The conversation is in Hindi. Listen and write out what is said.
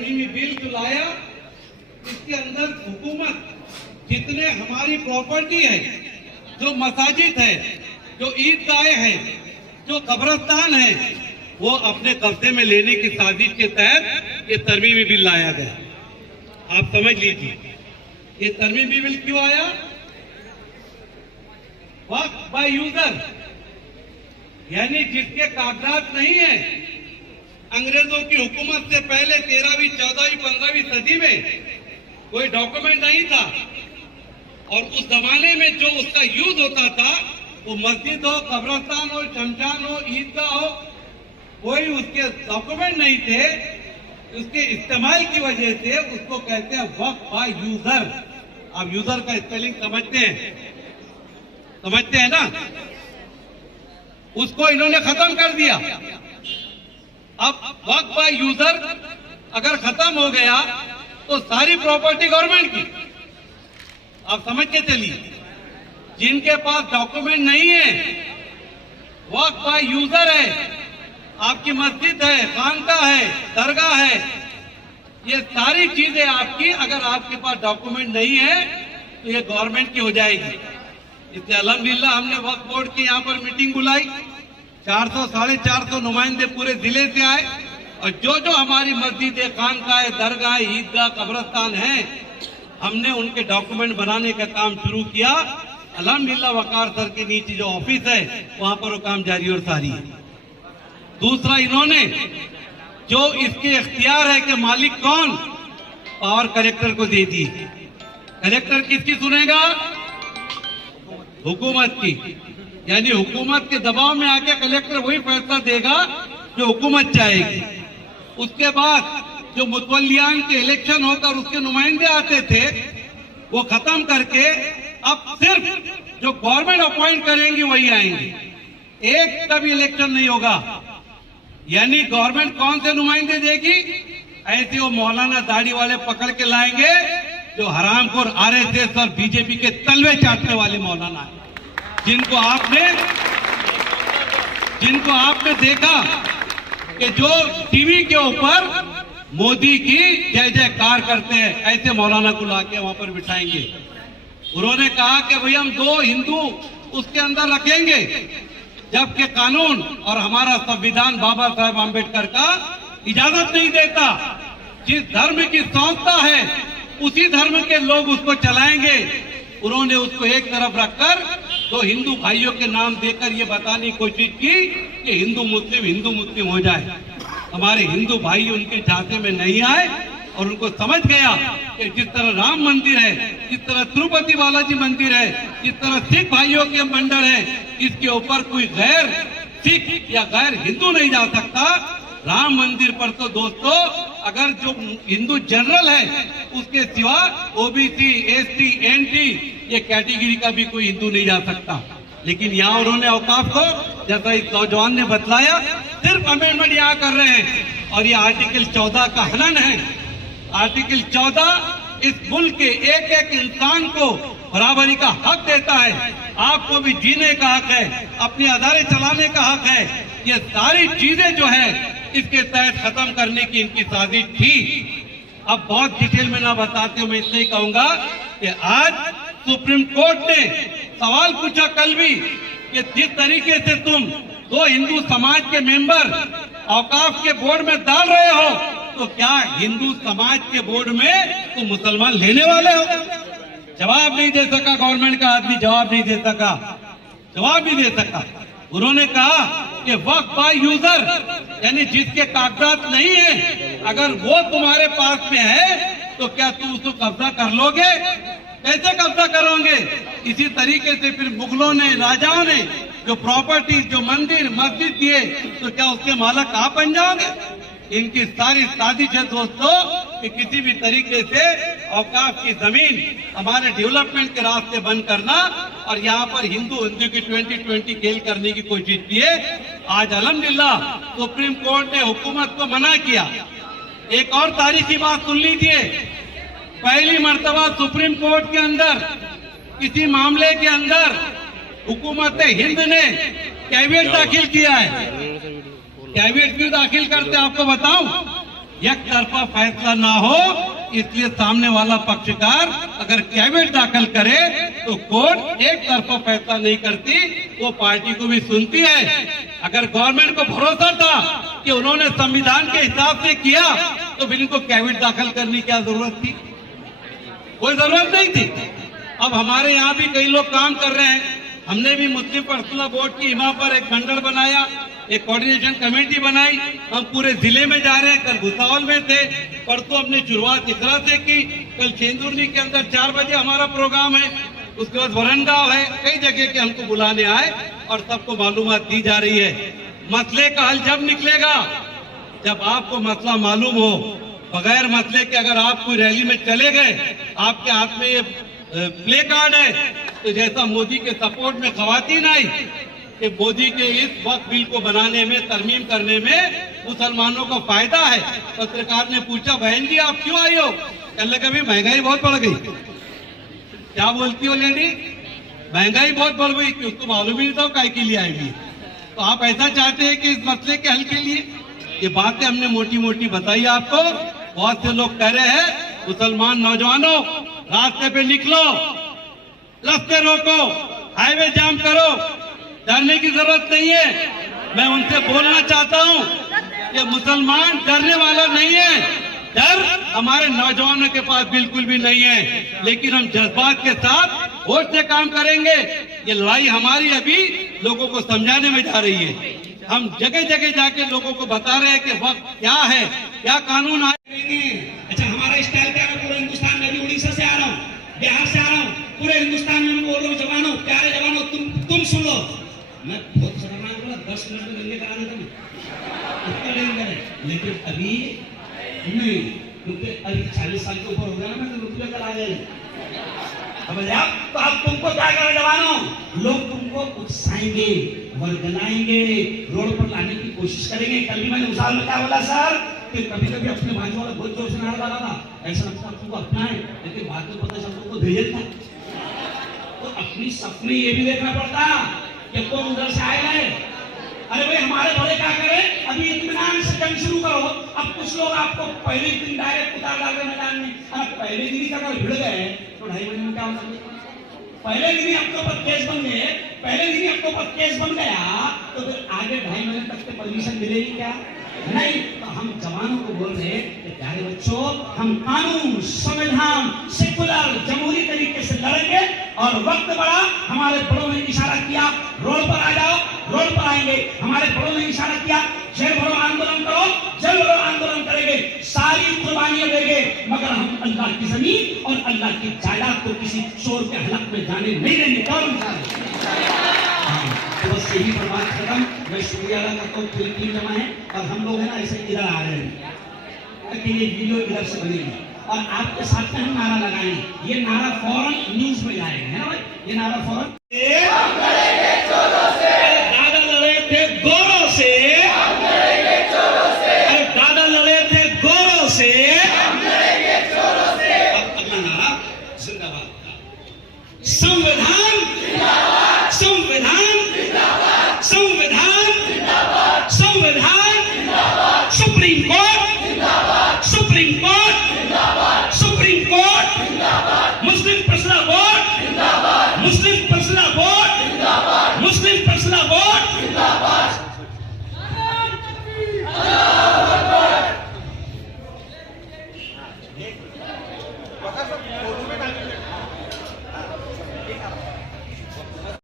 तरमीमी बिल जो लाया, इसके अंदर हुकूमत जितने हमारी प्रॉपर्टी है, जो मसाजिद है, जो ईदगाहें हैं, जो कब्रिस्तान है, वो अपने कब्जे में लेने की साजिश के तहत ये तरमीमी बिल लाया गया। आप समझ लीजिए ये तरमीमी बिल क्यों आया। वक्फ बाय यूजर, यानी जिसके कागजात नहीं है, अंग्रेजों की हुकूमत से पहले 13वीं, 14वीं, 15वीं सदी में कोई डॉक्यूमेंट नहीं था, और उस जमाने में जो उसका यूज होता था वो मस्जिद हो, कब्रिस्तान हो, शमशान हो, ईदगाह हो, कोई उसके डॉक्यूमेंट नहीं थे। उसके इस्तेमाल की वजह से उसको कहते हैं वक्फ बाय यूजर। आप यूजर का स्पेलिंग समझते हैं ना। उसको इन्होंने खत्म कर दिया। अब वक्फ बाय यूजर अगर खत्म हो गया तो सारी प्रॉपर्टी गवर्नमेंट की। आप समझ के चलिए, जिनके पास डॉक्यूमेंट नहीं है, वक्फ बाय यूजर है, आपकी मस्जिद है, खानका है, दरगाह है, ये सारी चीजें आपकी, अगर आपके पास डॉक्यूमेंट नहीं है तो ये गवर्नमेंट की हो जाएगी। इसलिए अल्हम्दुलिल्लाह हमने वक्फ बोर्ड की यहाँ पर मीटिंग बुलाई, 400 साढ़े 400 नुमाइंदे पूरे जिले से आए, और जो जो हमारी मस्जिद, खानका, दरगाह, ईदगाह, कब्रिस्तान है, हमने उनके डॉक्यूमेंट बनाने का काम शुरू किया। अल्हम्दुलिल्लाह वकार सर के नीचे जो ऑफिस है वहां पर वो काम जारी और सारी है। दूसरा, इन्होंने जो इसके इख्तियार है कि मालिक कौन, पावर कलेक्टर को दे दी। कलेक्टर किसकी सुनेगा? हुकूमत की। यानी हुकूमत के दबाव में आके कलेक्टर वही फैसला देगा जो हुकूमत चाहेगी। उसके बाद जो मुतवल्लियान के इलेक्शन होकर उसके नुमाइंदे आते थे, वो खत्म करके अब सिर्फ जो गवर्नमेंट अपॉइंट करेंगी वही आएंगे। एक का भी इलेक्शन नहीं होगा। यानी गवर्नमेंट कौन से नुमाइंदे देगी? ऐसे वो मौलाना दाढ़ी वाले पकड़ के लाएंगे जो हरामखोर आरएसएस और बीजेपी के तलवे चाटने वाले मौलाना है, जिनको आपने देखा कि जो टीवी के ऊपर मोदी की जय जयकार करते हैं, ऐसे मौलाना को लाके वहां पर बिठाएंगे। उन्होंने कहा कि भाई हम 2 हिंदू उसके अंदर रखेंगे, जबकि कानून और हमारा संविधान बाबा साहेब आम्बेडकर का इजाजत नहीं देता। जिस धर्म की संस्था है उसी धर्म के लोग उसको चलाएंगे। उन्होंने उसको एक तरफ रखकर 2 हिंदू भाइयों के नाम देकर ये बताने की कोशिश की कि हिंदू मुस्लिम हो जाए। हमारे हिंदू भाई उनके झांसे में नहीं आए और उनको समझ गया कि जिस तरह राम मंदिर है, जिस तरह तिरुपति बालाजी मंदिर है, जिस तरह सिख भाइयों के मंदिर है, इसके ऊपर कोई गैर सिख या गैर हिंदू नहीं जा सकता। राम मंदिर पर तो दोस्तों अगर जो हिंदू जनरल है उसके सिवा ओबीसी, एसटी, एनटी ये कैटेगरी का भी कोई हिंदू नहीं जा सकता। लेकिन यहाँ उन्होंने औकाफ को, जैसा इस नौजवान ने बतलाया, सिर्फ अमेंडमेंट यहाँ कर रहे हैं। और ये आर्टिकल 14 का हनन है। आर्टिकल 14 इस मुल्क के एक एक इंसान को बराबरी का हक देता है। आपको भी जीने का हक है, अपने अदारे चलाने का हक है। ये सारी चीजें जो है इसके तहत खत्म करने की इनकी साजिश थी। अब बहुत डिटेल में ना बताते हुए मैं इतना ही कहूंगा कि आज सुप्रीम कोर्ट ने सवाल पूछा कल भी कि जिस तरीके से तुम 2 हिंदू समाज के मेंबर औकाफ के बोर्ड में डाल रहे हो, तो क्या हिंदू समाज के बोर्ड में तुम मुसलमान लेने वाले हो? जवाब नहीं दे सका गवर्नमेंट का आदमी, जवाब नहीं दे सका। उन्होंने कहा कि वक्फ बाय यूजर, यानी जिसके कागजात नहीं है, अगर वो तुम्हारे पास में है तो क्या तुम उसको कब्जा कर लोगे? कैसे कब्जा करोगे? इसी तरीके से फिर मुगलों ने, राजाओं ने जो प्रॉपर्टी, जो मंदिर, मस्जिद दिए, तो क्या उसके मालिक आप बन जाओगे? इनकी सारी साजिश है दोस्तों कि किसी भी तरीके से औकाफ की जमीन हमारे डेवलपमेंट के रास्ते बंद करना और यहाँ पर हिंदू की 2020 खेल करने की कोशिश की है। आज अल्हम्दुलिल्लाह सुप्रीम कोर्ट ने हुकूमत को मना किया। एक और तारीखी बात सुन लीजिए, पहली मर्तबा सुप्रीम कोर्ट के अंदर किसी मामले के अंदर हुकूमत हिंद ने कैवियट दाखिल किया है। कैवियट क्यों दाखिल करते आपको बताऊं? एक तरफा फैसला ना हो, इसलिए सामने वाला पक्षकार अगर कैवियट दाखिल करे तो कोर्ट एक तरफा फैसला नहीं करती, वो पार्टी को भी सुनती है। अगर गवर्नमेंट को भरोसा था कि उन्होंने संविधान के हिसाब से किया तो फिर इनको कैवियट दाखिल करने की क्या जरूरत थी? कोई जरूरत नहीं थी। अब हमारे यहाँ भी कई लोग काम कर रहे हैं। हमने भी मुस्लिम पर्सनल बोर्ड की हिमा पर एक मंडल बनाया, एक कोऑर्डिनेशन कमेटी बनाई। हम पूरे जिले में जा रहे हैं। कल भुसावल में थे, परसों हमने शुरुआत इकरा से की। कल चेंदुर्नी के अंदर 4 बजे हमारा प्रोग्राम है। उसके बाद वरनगांव है। कई जगह के हमको बुलाने आए और सबको मालूमात दी जा रही है। मसले का हल जब निकलेगा जब आपको मसला मालूम हो। बगैर मसले के अगर आप कोई रैली में चले गए, आपके हाथ में ये प्ले कार्ड है, तो जैसा मोदी के सपोर्ट में खवातीन आई कि मोदी के इस वक्त बिल को बनाने में, तरमीम करने में मुसलमानों को फायदा है। पत्रकार ने पूछा, बहन जी आप क्यों आई हो? कहने लगा भाई महंगाई बहुत बढ़ गई। क्या बोलती हो लेडी? महंगाई बहुत बढ़ गई कि उसको मालूम ही नहीं था काय के लिए आएगी। तो आप ऐसा चाहते हैं कि इस मसले के हल के लिए? ये बातें हमने मोटी मोटी बताई आपको। बहुत से लोग कह रहे हैं मुसलमान नौजवानों रास्ते पे निकलो, रास्ते रोको, हाईवे जाम करो, डरने की जरूरत नहीं है। मैं उनसे बोलना चाहता हूं कि मुसलमान डरने वाला नहीं है। डर हमारे नौजवानों के पास बिल्कुल भी नहीं है, लेकिन हम जज्बात के साथ होश से काम करेंगे। ये लड़ाई हमारी अभी लोगों को समझाने में जा रही है। हम जगह जगह जाके लोगों को बता रहे हैं कि वक्त क्या है, क्या कानून आए। अच्छा हमारा स्टाइल क्या है? पूरे हिंदुस्तान में, अभी उड़ीसा से आ रहा हूँ, बिहार से आ रहा हूँ, पूरे हिंदुस्तान में बोल रहा हूँ, जवानों, प्यारे जवानों, तुम सुन लो। मैं बहुत खतरनाक बोला, 10 मिनट में दंगे करा देता मैं, इतना डेंजर है। लेकिन अभी नहीं, क्योंकि अभी 40 साल के ऊपर हो गया ना, मैं तो रुपये करा गए। तो अब तुमको क्या करें जवानों? लोग तुमको उत्साहेंगे, वर्गलाएंगे, रोड पर लाने की कोशिश करेंगे। कल भी मैंने उसाल में क्या बोला सर कि कभी कभी अपने भाई वाला बहुत जोर से नारा डाला था, ऐसा लगता तुमको अपना है, लेकिन बाद में पता चलता तुमको भेज था। तो अपनी सपने ये भी देखना पड़ता कि कौन उधर से आए हैं। अरे भाई हमारे बड़े क्या करें? अभी इत्मीनान से जंग शुरू करो। अब कुछ लोग आपको पहले दिन डायरेक्ट उतार डाल रहे मैदान में। अब पहले दिन ही अगर भिड़ गए तो 2.5 महीने में क्या होगा? पहले दिन ही आपके ऊपर केस बन गए, पहले दिन ही आपके ऊपर केस बन गया, तो फिर आगे 2.5 महीने तक के परमिशन मिलेगी क्या? नहीं। तो हम जवानों को बोल रहे हैं कि प्यारे बच्चों, हम कानून, संविधान, सेकुलर, जमहूरी तरीके से लड़ेंगे। और वक्त बड़ा, हमारे बड़ों ने इशारा किया रोड पर आ जाओ, रोड पर आएंगे। हमारे बड़ों ने इशारा किया जेल भरो आंदोलन करो, जेल भरो आंदोलन करेंगे, सारी कुर्बानियां देंगे, मगर हम अल्लाह की जमीन और अल्लाह की जायदाद को किसी चोर के हलक में जाने नहीं देंगे। कौन तो बस यही पर बात खत्म। मैं शुक्रिया अदा करता हूँ, पूरी टीम जमा है और हम लोग है ना ऐसे इधर आ रहे हैं कि ये वीडियो इधर से बनेगी और आपके साथ में हम नारा लगाएंगे। ये नारा फौरन न्यूज में जाएगा, है ना भाई? ये नारा फौरन दादा लड़े थे गौरव से, अरे दादा लड़े थे गौरव से। अगला नारा जिंदाबाद का संविधान, संविधान, संविधान, संविधान, supreme court, supreme court, supreme court,